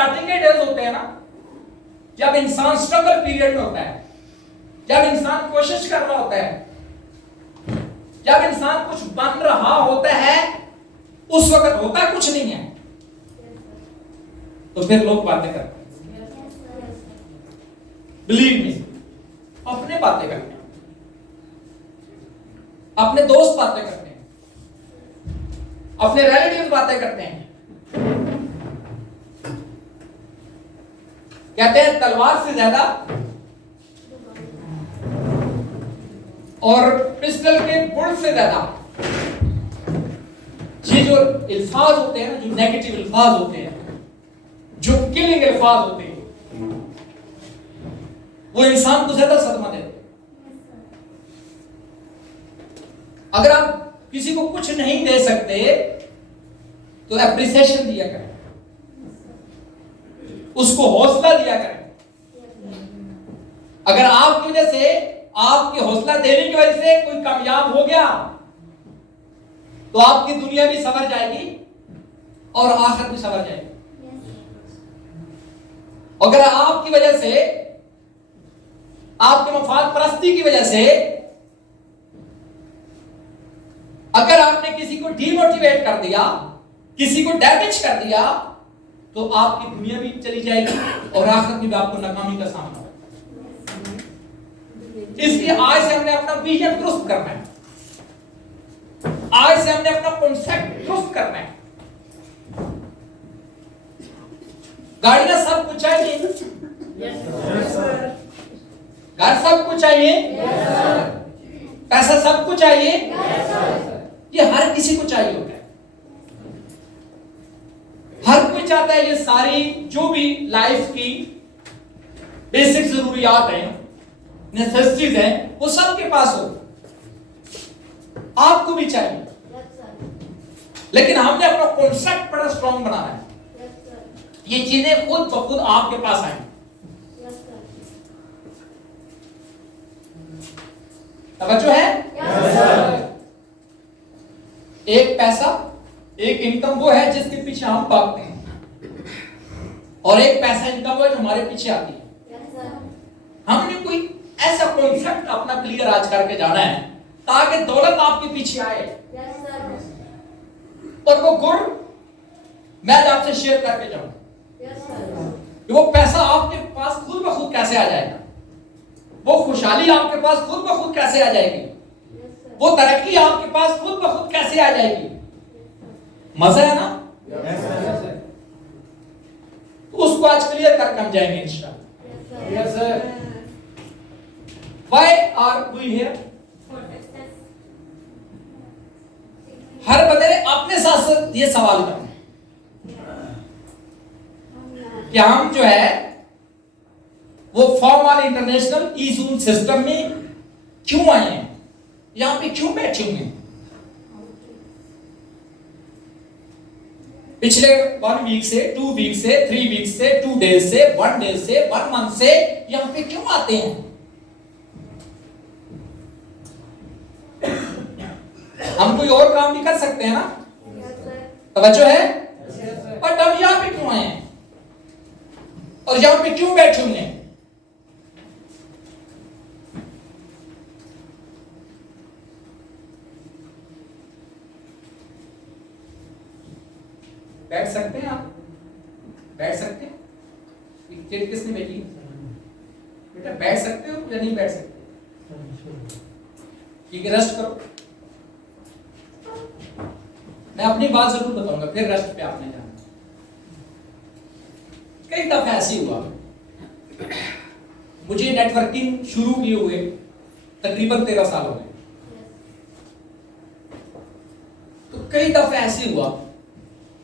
Starting के days होते हैं ना, जब इंसान स्ट्रगल पीरियड में होता है, जब इंसान कोशिश कर रहा होता है, जब इंसान कुछ बन रहा होता है, उस वक्त होता कुछ नहीं है, तो फिर लोग बातें करते हैं। बिलीव मी, अपने बातें करते हैं, अपने दोस्त बातें करते हैं, अपने रिलेटिव बातें करते हैं। कहते हैं तलवार से ज्यादा और पिस्टल के बुल से ज्यादा ये जो अल्फाज होते हैं ना, जो नेगेटिव अल्फाज होते हैं, जो किलिंग अल्फाज होते हैं, वो इंसान को ज्यादा सदमा देते हैं। अगर आप किसी को कुछ नहीं दे सकते तो एप्रिसिएशन दिया करें, उसको हौसला दिया करें। अगर आपकी वजह से, आपकी हौसला देने की वजह से कोई कामयाब हो गया तो आपकी दुनिया भी संवर जाएगी और आखिरत भी संवर जाएगी। अगर आपकी वजह से, आपके मफाद परस्ती की वजह से अगर आपने किसी को डीमोटिवेट कर दिया, किसी को डैमेज कर दिया, तो आपकी दुनिया भी चली जाएगी और आखिरत में भी आपको नाकामी का सामना होगा। इसलिए आज से हमने अपना विजन दुरुस्त करना है, आज से हमने अपना कॉन्सेप्ट दुरुस्त करना है। गाड़ियां सब कुछ चाहिए, घर सब कुछ चाहिए, पैसा सब कुछ चाहिए, ये हर किसी को चाहिए होता है। हर कोई चाहता है ये सारी जो भी लाइफ की बेसिक जरूरियात हैं, नेसेसिटीज हैं, वो सबके पास हो, आपको भी चाहिए। लेकिन हमने अपना कॉन्सेप्ट बड़ा स्ट्रॉन्ग बनाना है, ये चीजें खुद ब खुद आपके पास आएंगी। तवज्जो है? एक पैसा, एक इनकम वो है जिसके पीछे हम भागते हैं, और एक पैसा इनकम वो है जो हमारे पीछे आती है। हमने कोई ऐसा कॉन्सेप्ट अपना क्लियर आज करके जाना है ताकि दौलत आपके पीछे आए। और वो गुण मैं आज आपसे शेयर करके जाऊं कि वो पैसा आपके पास खुद ब खुद कैसे आ जाएगा, वो खुशहाली आपके पास खुद ब खुद कैसे आ जाएगी, वो तरक्की आपके पास खुद ब खुद कैसे आ जाएगी। मजा है ना? तो उसको आज क्लियर करके हम जाएंगे इंशाअल्लाह। Yes sir. Why are we here? हर बंदे ने अपने साथ ये सवाल करना कि हम जो है वो फॉर्मल इंटरनेशनल ई-ज़ून सिस्टम में क्यों आए हैं, यहां पे क्यों बैठे हुए हैं। पिछले 1 वीक से, 2 वीक से, 3 वीक से, 2 डेज से, 1 डे से, 1 मंथ से यहां पे क्यों आते हैं? हम कोई और काम भी कर सकते हैं ना? तवज्जो है? बट हम यहां पे क्यों आए हैं और यहां पे क्यों बैठे हुए हैं? बैठ सकते हैं आप? बैठ सकते हैं? टिकट किसने भेजी? बेटा बैठ सकते हो या नहीं बैठ सकते? ठीक है, रेस्ट करो। मैं अपनी बात जरूर बताऊंगा, फिर रेस्ट पे आपने जाना। कई दफा ऐसे हुआ, मुझे नेटवर्किंग शुरू किए हुए तकरीबन 13 साल हो गए, तो कई दफा ऐसे हुआ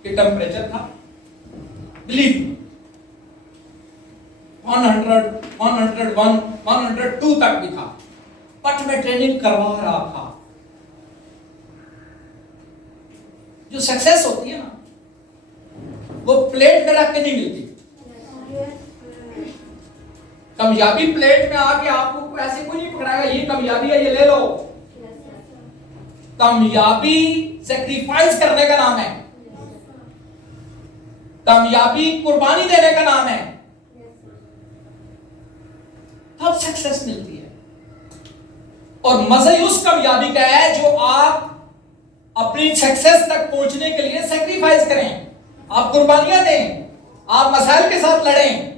कि टेम्परेचर था, बिलीव 100, 101, 102 तक भी था, बट मैं ट्रेनिंग करवा रहा था। जो सक्सेस होती है ना, वो प्लेट में रख के नहीं मिलती। कामयाबी प्लेट में आके आपको ऐसे कोई नहीं पकड़ाएगा, ये कामयाबी है, ये ले लो। कामयाबी सैक्रिफाइस करने का नाम है। कामयाबी कुर्बानी देने का नाम है, तब सक्सेस मिलती है। और मजा ही उस कामयाबी का है जो आप अपनी सक्सेस तक पहुंचने के लिए सैक्रिफाइस करें, आप कुर्बानियां दें, आप मसाइल के साथ लड़ें।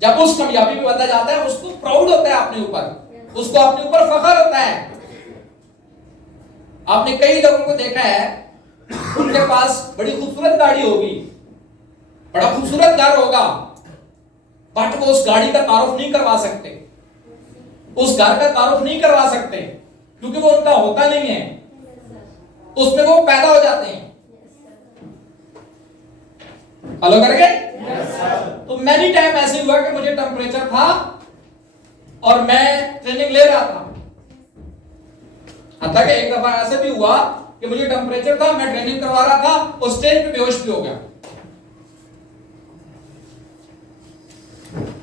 जब उस कामयाबी में बंदा जाता है उसको प्राउड होता है अपने ऊपर, उसको अपने ऊपर फख्र होता है। आपने कई लोगों को देखा है, उनके पास बड़ी खूबसूरत गाड़ी होगी, बड़ा खूबसूरत घर होगा, बट वो उस गाड़ी का तारुफ नहीं करवा सकते, उस घर का तारुफ नहीं करवा सकते, क्योंकि वो उनका होता नहीं है, तो उसमें वो पैदा हो जाते हैं। फॉलो कर गए? तो मैनी टाइम ऐसे हुआ कि मुझे टेम्परेचर था और मैं ट्रेनिंग ले रहा था। हालांकि एक दफा ऐसे भी हुआ कि मुझे टेम्परेचर था, मैं ट्रेनिंग करवा रहा था और स्टेज पे बेहोश भी हो गया।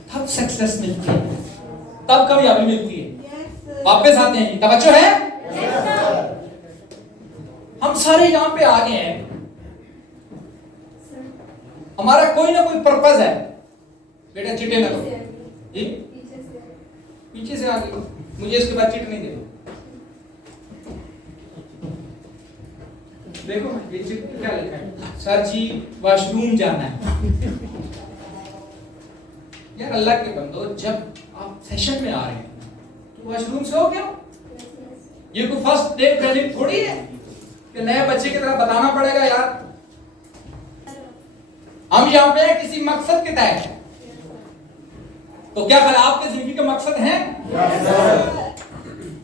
तब सक्सेस मिलती है, तब कामयाबी मिलती है। वापस आते हैं, तवज्जो है? हम सारे यहां पे आ गए हैं, हमारा कोई ना कोई पर्पस है। बेटा चिटे ना दो जी, पीछे से आ गई, मुझे इसके बाद चिट नहीं देना। देखो ये चिट पे क्या लिखा है, सर जी वॉशरूम जाना है। यार अल्लाह के बंदो, जब आप सेशन में आ रहे हैं तो वॉशरूम से हो क्या? ये कोई फर्स्ट डे ट्रेनिंग थोड़ी है कि नए बच्चे की तरह बताना पड़ेगा। यार हम यहाँ पे हैं किसी मकसद के तहत, तो क्या ख्याल आपकी जिंदगी का मकसद है?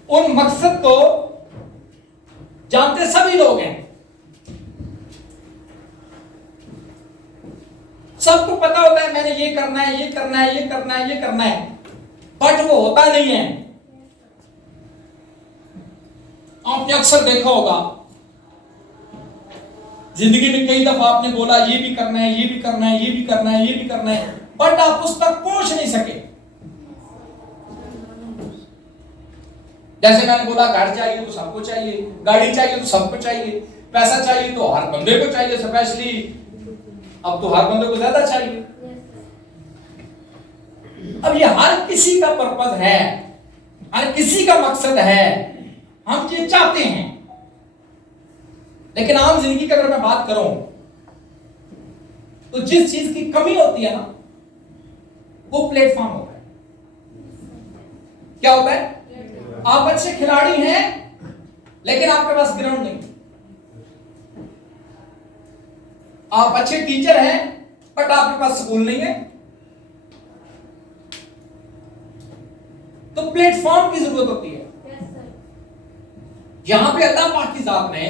उन मकसद को जानते सभी लोग हैं, सबको पता होता है मैंने ये करना है, ये करना है, ये करना है, ये करना है, बट वो होता नहीं है। आपने अक्सर देखा होगा जिंदगी में, कई दफा आपने बोला ये भी करना है, ये भी करना है, ये भी करना है, ये भी करना है, बट आप उस तक पहुंच नहीं सके। जैसे मैंने बोला घर चाहिए तो सबको चाहिए, गाड़ी चाहिए तो सबको चाहिए, पैसा चाहिए तो हर बंदे को चाहिए, स्पेशली अब तो हर बंदे को ज्यादा चाहिए। अब ये हर किसी का पर्पस है, हर किसी का मकसद है, हम ये चाहते हैं। लेकिन आम जिंदगी की अगर मैं बात करूं तो जिस चीज की कमी होती है ना, वो प्लेटफॉर्म होता है। क्या होता है? आप अच्छे खिलाड़ी हैं लेकिन आपके पास ग्राउंड नहीं, आप अच्छे टीचर हैं बट आपके पास स्कूल नहीं है, तो प्लेटफॉर्म की जरूरत होती है। यहां पे अल्लाह पाक की जात ने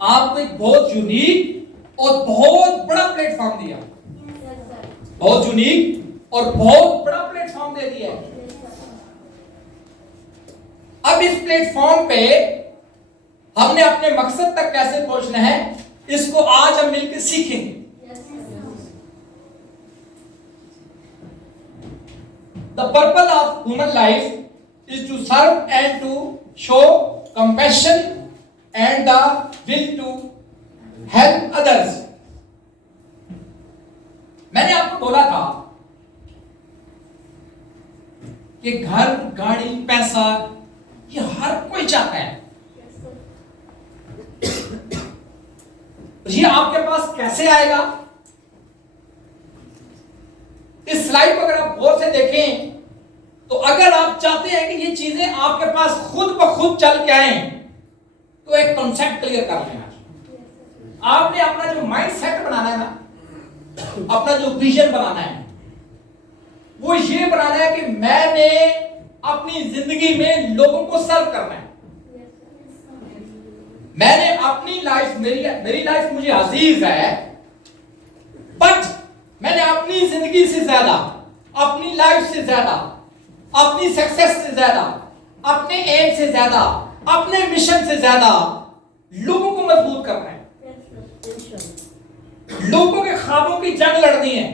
आपको एक बहुत यूनिक और बहुत बड़ा प्लेटफॉर्म दिया, बहुत यूनिक और बहुत बड़ा प्लेटफॉर्म दे दिया। अब इस प्लेटफॉर्म पे हमने अपने मकसद तक कैसे पहुंचना है, इसको आज हम मिलकर सीखेंगे। The purpose of human life is to serve and to show compassion and the will to help others. मैंने आपको बोला था कि घर, गाड़ी, पैसा ये हर कोई चाहता है। ये आपके पास कैसे आएगा? इस स्लाइड को अगर आप गौर से देखें तो अगर आप चाहते हैं कि ये चीजें आपके पास खुद ब खुद चल के आए तो एक कॉन्सेप्ट क्लियर कर लेना। आपने अपना जो माइंड सेट बनाना है ना, अपना जो विजन बनाना है, वो ये बनाना है कि मैंने अपनी जिंदगी में लोगों को सर्व करना है। मैंने अपनी लाइफ, मेरी लाइफ मुझे अजीज है, बट मैंने अपनी जिंदगी से ज्यादा, अपनी लाइफ से ज्यादा, अपनी सक्सेस से ज्यादा, अपने एम से ज्यादा, अपने मिशन से ज्यादा लोगों को मजबूत करना है, लोगों के ख्वाबों की जंग लड़नी है।